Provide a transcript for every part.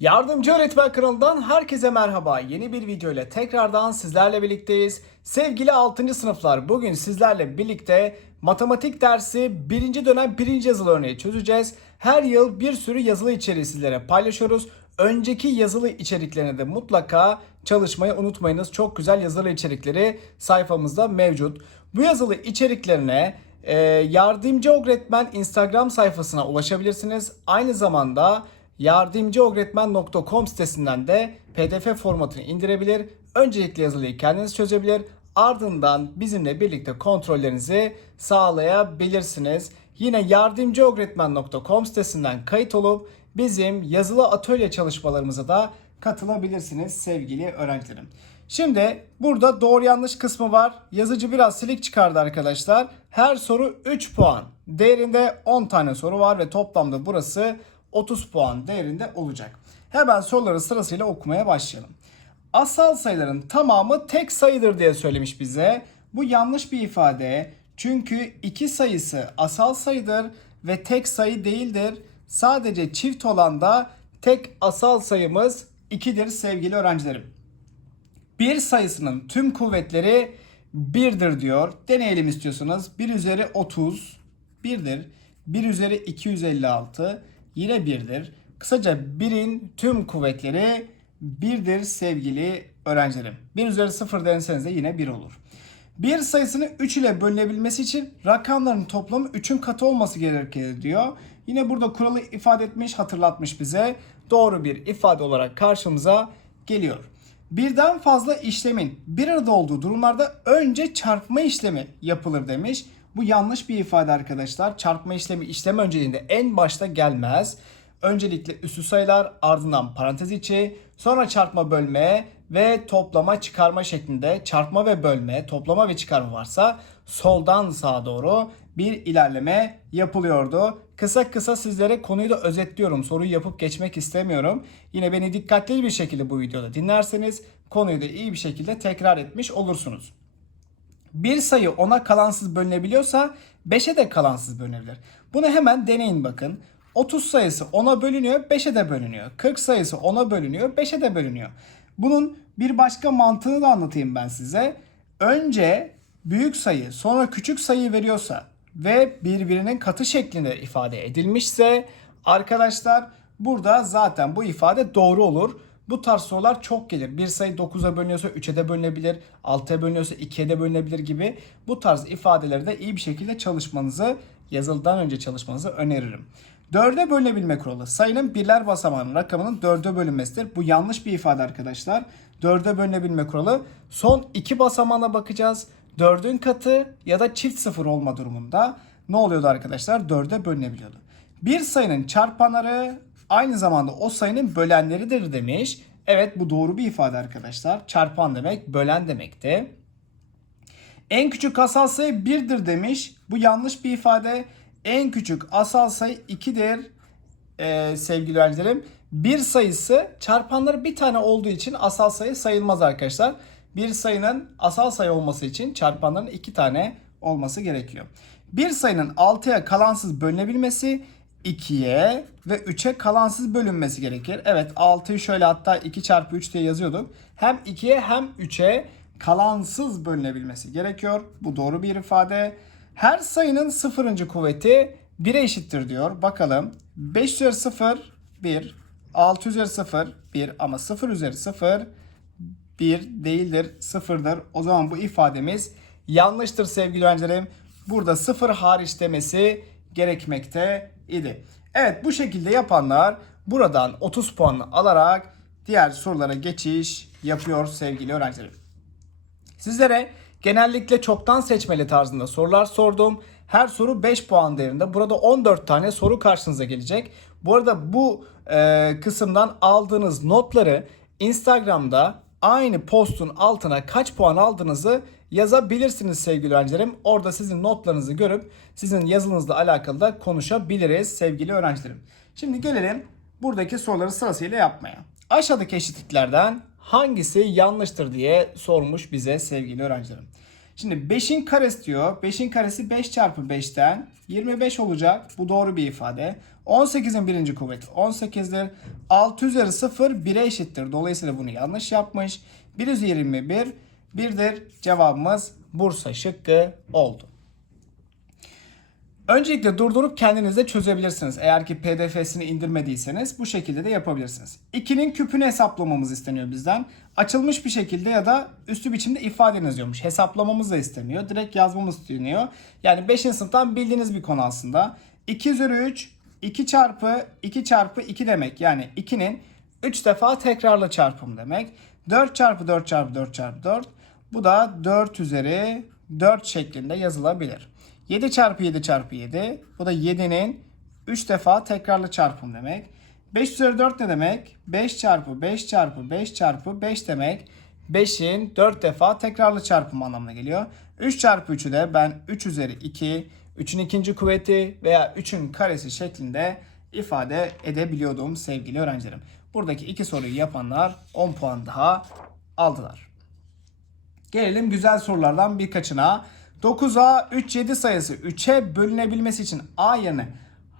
Yardımcı Öğretmen kanalından herkese merhaba. Yeni bir video ile tekrardan sizlerle birlikteyiz. Sevgili 6. sınıflar bugün sizlerle birlikte matematik dersi 1. dönem 1. yazılı örneği çözeceğiz. Her yıl bir sürü yazılı içeriği sizlere paylaşıyoruz. Önceki yazılı içeriklerine de mutlaka çalışmayı unutmayınız. Çok güzel yazılı içerikleri sayfamızda mevcut. Bu yazılı içeriklerine e, yardımcı öğretmen Instagram sayfasına ulaşabilirsiniz. Aynı zamanda yardımcıöğretmen.com sitesinden de pdf formatını indirebilir. Öncelikle yazılıyı kendiniz çözebilir. Ardından bizimle birlikte kontrollerinizi sağlayabilirsiniz. Yine yardımcıöğretmen.com sitesinden kayıt olup bizim yazılı atölye çalışmalarımıza da katılabilirsiniz sevgili öğrencilerim. Şimdi burada doğru yanlış kısmı var. Yazıcı biraz silik çıkardı arkadaşlar. Her soru 3 puan. Değerinde 10 tane soru var ve toplamda burası 30 puan değerinde olacak. Hemen soruları sırasıyla okumaya başlayalım. Asal sayıların tamamı tek sayıdır diye söylemiş bize. Bu yanlış bir ifade. Çünkü iki sayısı asal sayıdır ve tek sayı değildir. Sadece çift olan da tek asal sayımız 2'dir sevgili öğrencilerim. Bir sayısının tüm kuvvetleri 1'dir diyor. Deneyelim istiyorsanız. 1 üzeri 30 1'dir. 1 üzeri 256 yine 1'dir. Kısaca 1'in tüm kuvvetleri 1'dir sevgili öğrencilerim. 1 üzeri 0 deneseniz de yine 1 olur. Bir sayısının 3 ile bölünebilmesi için rakamların toplamı 3'ün katı olması gerekir diyor. Yine burada kuralı ifade etmiş, hatırlatmış bize. Doğru bir ifade olarak karşımıza geliyor. Birden fazla işlemin bir arada olduğu durumlarda önce çarpma işlemi yapılır demiş. Bu yanlış bir ifade arkadaşlar. Çarpma işlemi işlem önceliğinde en başta gelmez. Öncelikle üstü sayılar ardından parantez içi sonra çarpma bölme ve toplama çıkarma şeklinde çarpma ve bölme toplama ve çıkarma varsa soldan sağa doğru bir ilerleme yapılıyordu. Kısa kısa sizlere konuyu da özetliyorum. Soruyu yapıp geçmek istemiyorum. Yine beni dikkatli bir şekilde bu videoda dinlerseniz konuyu da iyi bir şekilde tekrar etmiş olursunuz. Bir sayı 10'a kalansız bölünebiliyorsa 5'e de kalansız bölünebilir. Bunu hemen deneyin bakın. 30 sayısı 10'a bölünüyor, 5'e de bölünüyor. 40 sayısı 10'a bölünüyor, 5'e de bölünüyor. Bunun bir başka mantığını da anlatayım ben size. Önce büyük sayı, sonra küçük sayı veriyorsa ve birbirinin katı şeklinde ifade edilmişse arkadaşlar burada zaten bu ifade doğru olur. Bu tarz sorular çok gelir. Bir sayı 9'a bölünüyorsa 3'e de bölünebilir, 6'ya bölünüyorsa 2'ye de bölünebilir gibi bu tarz ifadeleri de iyi bir şekilde çalışmanızı, yazılıdan önce çalışmanızı öneririm. 4'e bölünebilme kuralı. Sayının birler basamağının rakamının 4'e bölünmesidir. Bu yanlış bir ifade arkadaşlar. 4'e bölünebilme kuralı. Son iki basamağına bakacağız. 4'ün katı ya da çift sıfır olma durumunda ne oluyordu arkadaşlar? 4'e bölünebiliyordu. Bir sayının çarpanları aynı zamanda o sayının bölenleridir demiş. Evet bu doğru bir ifade arkadaşlar. Çarpan demek bölen demekti. En küçük asal sayı 1'dir demiş. Bu yanlış bir ifade. En küçük asal sayı 2'dir ee, sevgili öğrencilerim. Bir sayısı çarpanları bir tane olduğu için asal sayı sayılmaz arkadaşlar. Bir sayının asal sayı olması için çarpanların iki tane olması gerekiyor. Bir sayının 6'ya kalansız bölünebilmesi 2'ye ve 3'e kalansız bölünmesi gerekir. Evet 6'yı şöyle hatta 2 çarpı 3 diye yazıyorduk. Hem 2'ye hem 3'e kalansız bölünebilmesi gerekiyor. Bu doğru bir ifade. Her sayının sıfırıncı kuvveti 1'e eşittir diyor. Bakalım 5 üzeri 0 1, 6 üzeri 0 1 ama 0 üzeri 0 1 değildir, sıfırdır. O zaman bu ifademiz yanlıştır sevgili öğrencilerim. Burada sıfır hariç demesi gerekmekte idi. Evet bu şekilde yapanlar buradan 30 puan alarak diğer sorulara geçiş yapıyor sevgili öğrencilerim. Sizlere genellikle çoktan seçmeli tarzında sorular sordum. Her soru 5 puan değerinde. Burada 14 tane soru karşınıza gelecek. Bu arada bu e, kısımdan aldığınız notları Instagram'da aynı postun altına kaç puan aldığınızı yazabilirsiniz sevgili öğrencilerim. Orada sizin notlarınızı görüp sizin yazınızla alakalı da konuşabiliriz sevgili öğrencilerim. Şimdi gelelim buradaki soruları sırasıyla yapmaya. Aşağıdaki eşitliklerden hangisi yanlıştır diye sormuş bize sevgili öğrencilerim. Şimdi 5'in karesi diyor. 5'in karesi 5 çarpı 5'ten 25 olacak. Bu doğru bir ifade. 18'in birinci kuvveti 18'dir. 6 üzeri 0 1'e eşittir. Dolayısıyla bunu yanlış yapmış. 1 üzeri 21 1'dir. Cevabımız Bursa şıkkı oldu. Öncelikle durdurup kendiniz de çözebilirsiniz. Eğer ki pdf'sini indirmediyseniz bu şekilde de yapabilirsiniz. 2'nin küpünü hesaplamamız isteniyor bizden. Açılmış bir şekilde ya da üstü biçimde ifade yazıyormuş. Hesaplamamız da isteniyor. Direkt yazmamız isteniyor. Yani 5. sınıftan bildiğiniz bir konu aslında. 2 üzeri 3 2 çarpı 2 çarpı 2 demek. Yani 2'nin 3 defa tekrarlı çarpım demek. 4 çarpı 4 çarpı 4 çarpı 4. Bu da 4 üzeri 4 şeklinde yazılabilir. 7 çarpı 7 çarpı 7. Bu da 7'nin 3 defa tekrarlı çarpım demek. 5 üzeri 4 ne demek? 5 çarpı 5 çarpı 5 çarpı 5 demek. 5'in 4 defa tekrarlı çarpım anlamına geliyor. 3 çarpı 3'ü de ben 3 üzeri 2, 3'ün ikinci kuvveti veya 3'ün karesi şeklinde ifade edebiliyordum sevgili öğrencilerim. Buradaki iki soruyu yapanlar 10 puan daha aldılar. Gelelim güzel sorulardan birkaçına. 9A 3 7 sayısı 3'e bölünebilmesi için A yerine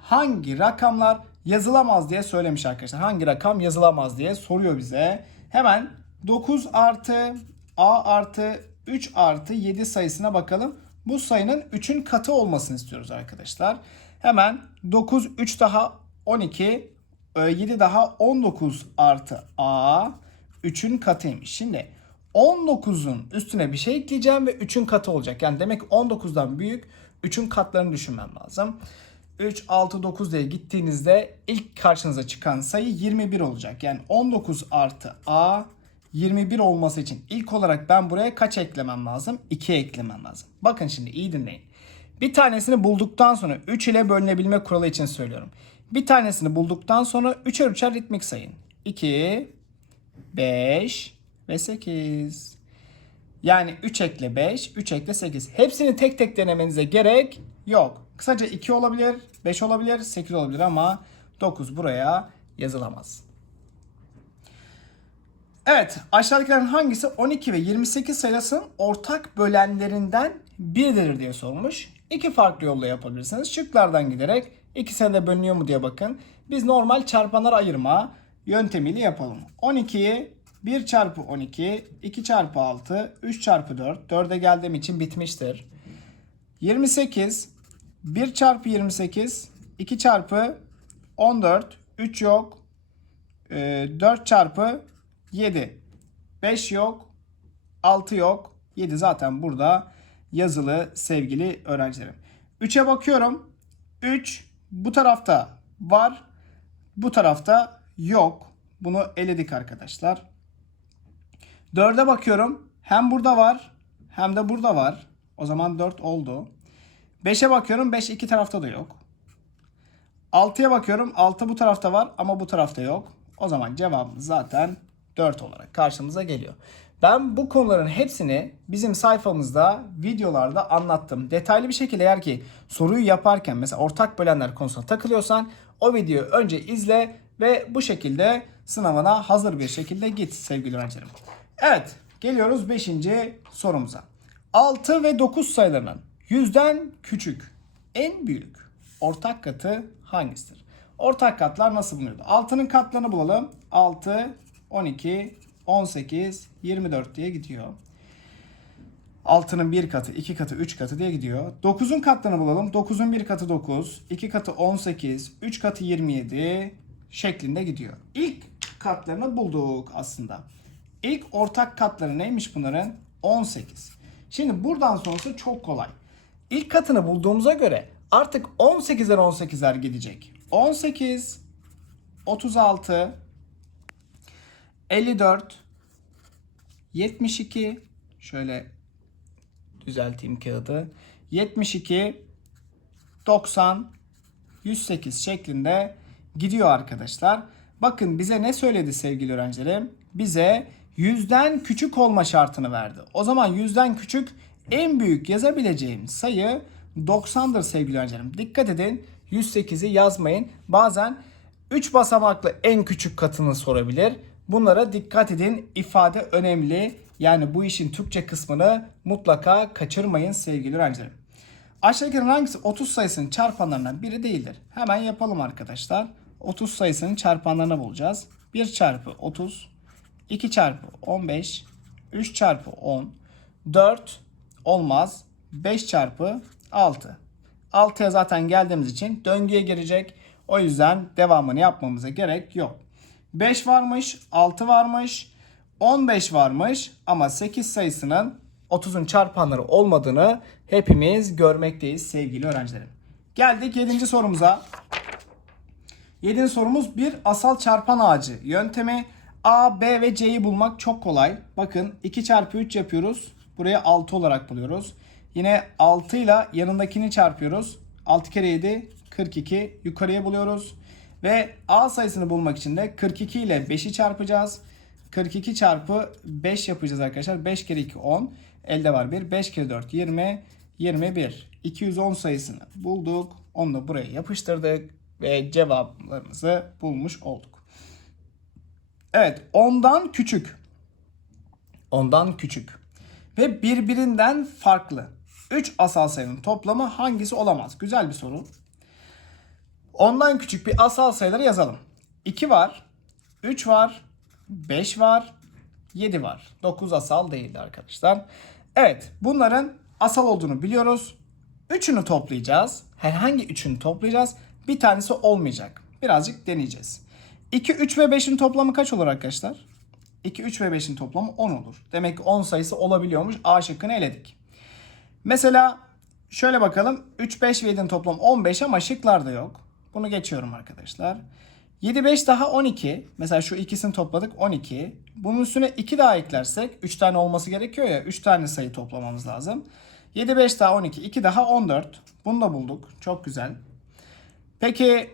hangi rakamlar yazılamaz diye söylemiş arkadaşlar. Hangi rakam yazılamaz diye soruyor bize. Hemen 9 artı A artı 3 artı 7 sayısına bakalım. Bu sayının 3'ün katı olmasını istiyoruz arkadaşlar. Hemen 9 3 daha 12 7 daha 19 artı A 3'ün katıymış. Şimdi 19'un üstüne bir şey ekleyeceğim ve 3'ün katı olacak. Yani demek 19'dan büyük 3'ün katlarını düşünmem lazım. 3, 6, 9 diye gittiğinizde ilk karşınıza çıkan sayı 21 olacak. Yani 19 artı A 21 olması için ilk olarak ben buraya kaç eklemem lazım? 2 eklemem lazım. Bakın şimdi iyi dinleyin. Bir tanesini bulduktan sonra 3 ile bölünebilme kuralı için söylüyorum. Bir tanesini bulduktan sonra 3'er 3'er ritmik sayın. 2, 5 ve 8. Yani 3 ekle 5, 3 ekle 8. Hepsini tek tek denemenize gerek yok. Kısaca 2 olabilir, 5 olabilir, 8 olabilir ama 9 buraya yazılamaz. Evet, aşağıdakilerin hangisi 12 ve 28 sayısının ortak bölenlerinden biridir diye sormuş. İki farklı yolla yapabilirsiniz. Şıklardan giderek ikisine de bölünüyor mu diye bakın. Biz normal çarpanlar ayırma yöntemiyle yapalım. 12'yi 1 çarpı 12, 2 çarpı 6, 3 çarpı 4. 4'e geldiğim için bitmiştir. 28, 1 çarpı 28, 2 çarpı 14, 3 yok. 4 çarpı 7, 5 yok. 6 yok. 7 zaten burada yazılı sevgili öğrencilerim. 3'e bakıyorum. 3 bu tarafta var. Bu tarafta yok. Bunu eledik arkadaşlar. 4'e bakıyorum. Hem burada var hem de burada var. O zaman 4 oldu. 5'e bakıyorum. 5 iki tarafta da yok. 6'ya bakıyorum. 6 bu tarafta var ama bu tarafta yok. O zaman cevabımız zaten 4 olarak karşımıza geliyor. Ben bu konuların hepsini bizim sayfamızda videolarda anlattım. Detaylı bir şekilde eğer ki soruyu yaparken mesela ortak bölenler konusuna takılıyorsan o videoyu önce izle ve bu şekilde sınavına hazır bir şekilde git sevgili öğrencilerim. Evet geliyoruz 5. sorumuza. 6 ve 9 sayılarının yüzden küçük en büyük ortak katı hangisidir? Ortak katlar nasıl bulunuyordu? 6'nın katlarını bulalım. 6, 12, 18, 24 diye gidiyor. 6'nın 1 katı, 2 katı, 3 katı diye gidiyor. 9'un katlarını bulalım. 9'un 1 katı 9, 2 katı 18, 3 katı 27 şeklinde gidiyor. İlk katlarını bulduk aslında. İlk ortak katları neymiş bunların? 18. Şimdi buradan sonrası çok kolay. İlk katını bulduğumuza göre artık 18'er 18'er gidecek. 18, 36, 54, 72, şöyle düzelteyim kağıdı. 72, 90, 108 şeklinde gidiyor arkadaşlar. Bakın bize ne söyledi sevgili öğrencilerim? Bize yüzden küçük olma şartını verdi. O zaman yüzden küçük en büyük yazabileceğim sayı 90'dır sevgili öğrencilerim. Dikkat edin 108'i yazmayın. Bazen 3 basamaklı en küçük katını sorabilir. Bunlara dikkat edin. İfade önemli. Yani bu işin Türkçe kısmını mutlaka kaçırmayın sevgili öğrencilerim. Aşağıdakilerin hangisi 30 sayısının çarpanlarından biri değildir? Hemen yapalım arkadaşlar. 30 sayısının çarpanlarını bulacağız. 1 çarpı 30, 2 çarpı 15, 3 çarpı 10, 4 olmaz. 5 çarpı 6. 6'ya zaten geldiğimiz için döngüye girecek. O yüzden devamını yapmamıza gerek yok. 5 varmış, 6 varmış, 15 varmış ama 8 sayısının 30'un çarpanları olmadığını hepimiz görmekteyiz sevgili öğrencilerim. Geldik 7. sorumuza. 7. sorumuz bir asal çarpan ağacı yöntemi. A, B ve C'yi bulmak çok kolay. Bakın 2 çarpı 3 yapıyoruz. Buraya 6 olarak buluyoruz. Yine 6 ile yanındakini çarpıyoruz. 6 kere 7 42 yukarıya buluyoruz. Ve A sayısını bulmak için de 42 ile 5'i çarpacağız. 42 çarpı 5 yapacağız arkadaşlar. 5 kere 2 10. Elde var 1. 5 kere 4 20. 21. 210 sayısını bulduk. Onu da buraya yapıştırdık. Ve cevaplarımızı bulmuş olduk. Evet. Ondan küçük. Ondan küçük. Ve birbirinden farklı. 3 asal sayının toplamı hangisi olamaz? Güzel bir soru. Ondan küçük bir asal sayıları yazalım. 2 var, 3 var, 5 var, 7 var. 9 asal değildi arkadaşlar. Evet bunların asal olduğunu biliyoruz. Üçünü toplayacağız. Herhangi üçünü toplayacağız. Bir tanesi olmayacak. Birazcık deneyeceğiz. 2, 3 ve 5'in toplamı kaç olur arkadaşlar? 2, 3 ve 5'in toplamı 10 olur. Demek ki 10 sayısı olabiliyormuş. A şıkkını eledik. Mesela şöyle bakalım. 3, 5 ve 7'nin toplamı 15 ama şıklarda yok. Bunu geçiyorum arkadaşlar. 7, 5 daha 12. Mesela şu ikisini topladık 12. Bunun üstüne 2 daha eklersek 3 tane olması gerekiyor ya. 3 tane sayı toplamamız lazım. 7, 5 daha 12. 2 daha 14. Bunu da bulduk. Çok güzel. Peki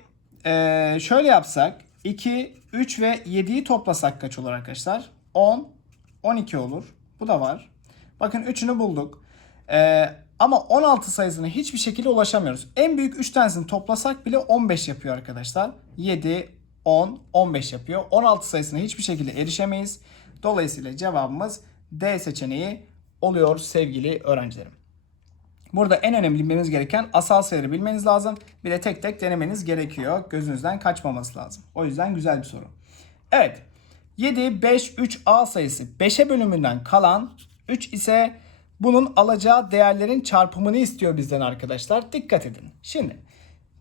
şöyle yapsak 2, 3 ve 7'yi toplasak kaç olur arkadaşlar? 10, 12 olur. Bu da var. Bakın üçünü bulduk. Eee, ama 16 sayısına hiçbir şekilde ulaşamıyoruz. En büyük 3 tanesini toplasak bile 15 yapıyor arkadaşlar. 7, 10, 15 yapıyor. 16 sayısına hiçbir şekilde erişemeyiz. Dolayısıyla cevabımız D seçeneği oluyor sevgili öğrencilerim. Burada en önemli bilmeniz gereken asal sayıları bilmeniz lazım. Bir de tek tek denemeniz gerekiyor. Gözünüzden kaçmaması lazım. O yüzden güzel bir soru. Evet. 7, 5, 3 A sayısı 5'e bölümünden kalan 3 ise bunun alacağı değerlerin çarpımını istiyor bizden arkadaşlar. Dikkat edin. Şimdi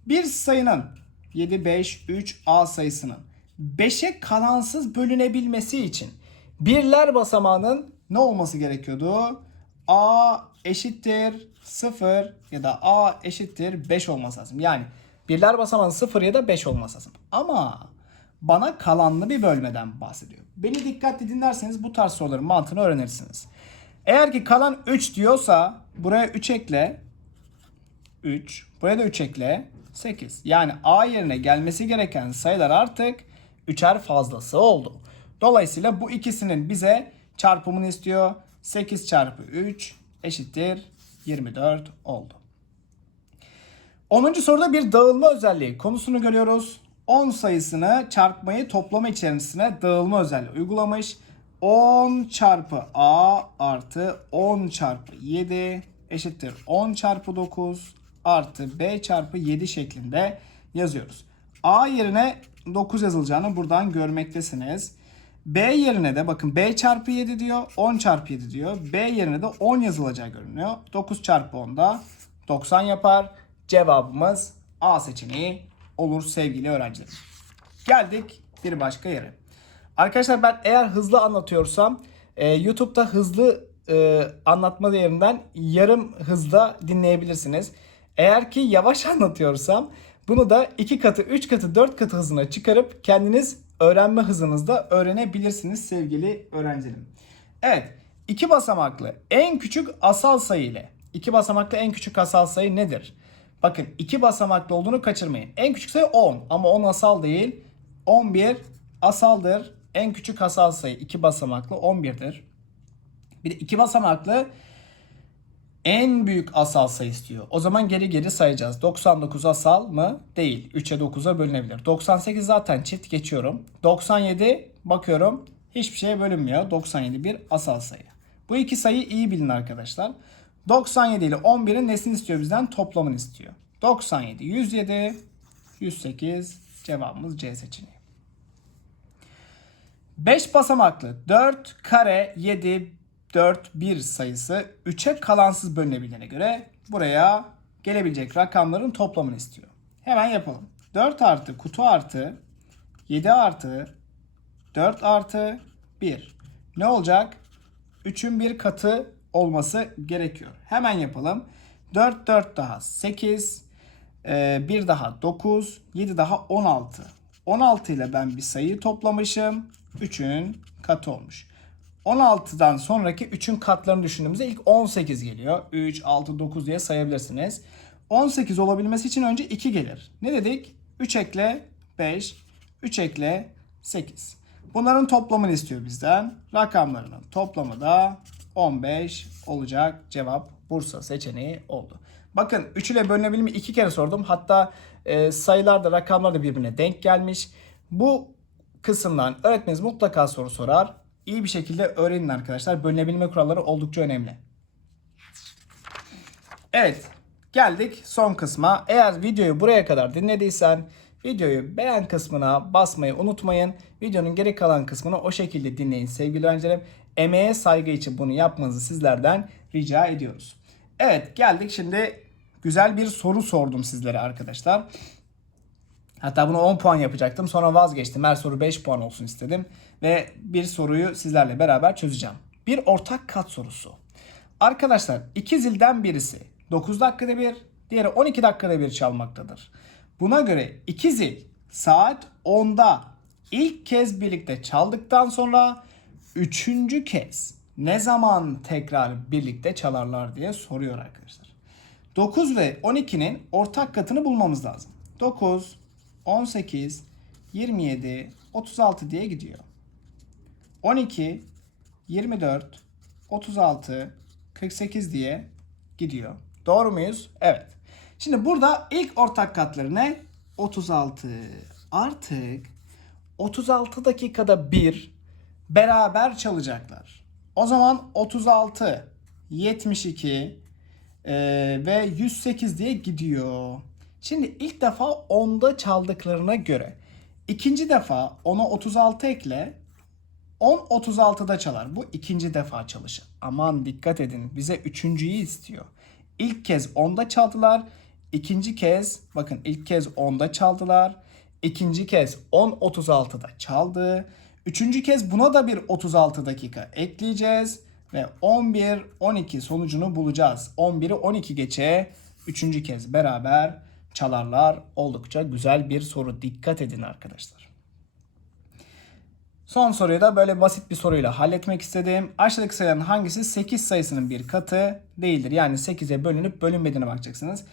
bir sayının 7, 5, 3 A sayısının 5'e kalansız bölünebilmesi için birler basamağının ne olması gerekiyordu? A eşittir 0 ya da A eşittir 5 olması lazım. Yani birler basamağının 0 ya da 5 olması lazım. Ama bana kalanlı bir bölmeden bahsediyor. Beni dikkatli dinlerseniz bu tarz soruların mantığını öğrenirsiniz. Eğer ki kalan 3 diyorsa buraya 3 ekle. 3. Buraya da 3 ekle. 8. Yani A yerine gelmesi gereken sayılar artık 3'er fazlası oldu. Dolayısıyla bu ikisinin bize çarpımını istiyor. 8 çarpı 3 eşittir 24 oldu. 10. soruda bir dağılma özelliği konusunu görüyoruz. 10 sayısını çarpmayı toplama içerisine dağılma özelliği uygulamış. 10 çarpı A artı 10 çarpı 7 eşittir 10 çarpı 9 artı B çarpı 7 şeklinde yazıyoruz. A yerine 9 yazılacağını buradan görmektesiniz. B yerine de bakın B çarpı 7 diyor 10 çarpı 7 diyor. B yerine de 10 yazılacağı görünüyor. 9 çarpı 10 da 90 yapar. Cevabımız A seçeneği olur sevgili öğrencilerim. Geldik bir başka yere. Arkadaşlar ben eğer hızlı anlatıyorsam e, YouTube'da hızlı e, anlatma değerinden yarım hızda dinleyebilirsiniz. Eğer ki yavaş anlatıyorsam bunu da 2 katı, 3 katı, 4 katı hızına çıkarıp kendiniz öğrenme hızınızda öğrenebilirsiniz sevgili öğrencilerim. Evet, iki basamaklı en küçük asal sayı ile iki basamaklı en küçük asal sayı nedir? Bakın iki basamaklı olduğunu kaçırmayın. En küçük sayı 10 ama 10 asal değil. 11 asaldır. En küçük asal sayı iki basamaklı 11'dir. Bir de iki basamaklı en büyük asal sayı istiyor. O zaman geri geri sayacağız. 99 asal mı? Değil. 3'e 9'a bölünebilir. 98 zaten çift geçiyorum. 97 bakıyorum hiçbir şeye bölünmüyor. 97 bir asal sayı. Bu iki sayı iyi bilin arkadaşlar. 97 ile 11'in nesini istiyor bizden? Toplamını istiyor. 97, 107, 108 cevabımız C seçeneği. 5 basamaklı 4 kare 7 4 1 sayısı 3'e kalansız bölünebildiğine göre buraya gelebilecek rakamların toplamını istiyor. Hemen yapalım. 4 artı kutu artı 7 artı 4 artı 1. Ne olacak? 3'ün bir katı olması gerekiyor. Hemen yapalım. 4 4 daha 8 ee, 1 daha 9 7 daha 16. 16 ile ben bir sayıyı toplamışım. 3'ün katı olmuş. 16'dan sonraki 3'ün katlarını düşündüğümüzde ilk 18 geliyor. 3, 6, 9 diye sayabilirsiniz. 18 olabilmesi için önce 2 gelir. Ne dedik? 3 ekle 5, 3 ekle 8. Bunların toplamını istiyor bizden. Rakamlarının toplamı da 15 olacak. Cevap Bursa seçeneği oldu. Bakın 3 ile bölünebilimi iki kere sordum. Hatta e, sayılar da rakamlar da birbirine denk gelmiş. Bu kısımdan öğretmeniniz mutlaka soru sorar. İyi bir şekilde öğrenin arkadaşlar. Bölünebilme kuralları oldukça önemli. Evet geldik son kısma. Eğer videoyu buraya kadar dinlediysen videoyu beğen kısmına basmayı unutmayın. Videonun geri kalan kısmını o şekilde dinleyin sevgili öğrencilerim. Emeğe saygı için bunu yapmanızı sizlerden rica ediyoruz. Evet geldik şimdi güzel bir soru sordum sizlere arkadaşlar. Hatta bunu 10 puan yapacaktım. Sonra vazgeçtim. Her soru 5 puan olsun istedim. Ve bir soruyu sizlerle beraber çözeceğim. Bir ortak kat sorusu. Arkadaşlar iki zilden birisi 9 dakikada bir, diğeri 12 dakikada bir çalmaktadır. Buna göre iki zil saat 10'da ilk kez birlikte çaldıktan sonra üçüncü kez ne zaman tekrar birlikte çalarlar diye soruyor arkadaşlar. 9 ve 12'nin ortak katını bulmamız lazım. 9, 18, 27, 36 diye gidiyor. 12, 24, 36, 48 diye gidiyor. Doğru muyuz? Evet. Şimdi burada ilk ortak katları ne? 36. Artık 36 dakikada bir beraber çalacaklar. O zaman 36, 72 e, ve 108 diye gidiyor. Şimdi ilk defa 10'da çaldıklarına göre ikinci defa ona 36 ekle 10 36'da çalar. Bu ikinci defa çalışır. Aman dikkat edin bize üçüncüyü istiyor. İlk kez 10'da çaldılar. İkinci kez bakın ilk kez 10'da çaldılar. İkinci kez 10 36'da çaldı. Üçüncü kez buna da bir 36 dakika ekleyeceğiz. Ve 11 12 sonucunu bulacağız. 11'i 12 geçe üçüncü kez beraber çalarlar. Oldukça güzel bir soru. Dikkat edin arkadaşlar. Son soruyu da böyle basit bir soruyla halletmek istedim. Aşağıdaki sayıların hangisi 8 sayısının bir katı değildir? Yani 8'e bölünüp bölünmediğine bakacaksınız.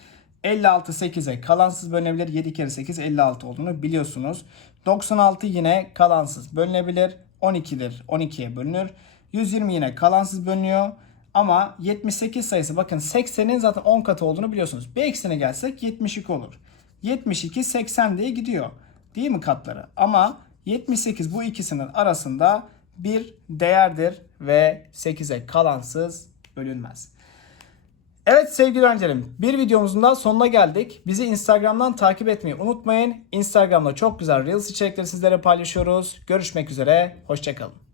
56 8'e kalansız bölünebilir. 7 kere 8 56 olduğunu biliyorsunuz. 96 yine kalansız bölünebilir. 12'dir 12'ye bölünür. 120 yine kalansız bölünüyor. Ama 78 sayısı bakın 80'in zaten 10 katı olduğunu biliyorsunuz. Bir eksine gelsek 72 olur. 72 80 diye gidiyor. Değil mi katları? Ama 78 bu ikisinin arasında bir değerdir ve 8'e kalansız bölünmez. Evet sevgili öğrencilerim bir videomuzun da sonuna geldik. Bizi Instagram'dan takip etmeyi unutmayın. Instagram'da çok güzel Reels içerikleri sizlere paylaşıyoruz. Görüşmek üzere, hoşçakalın.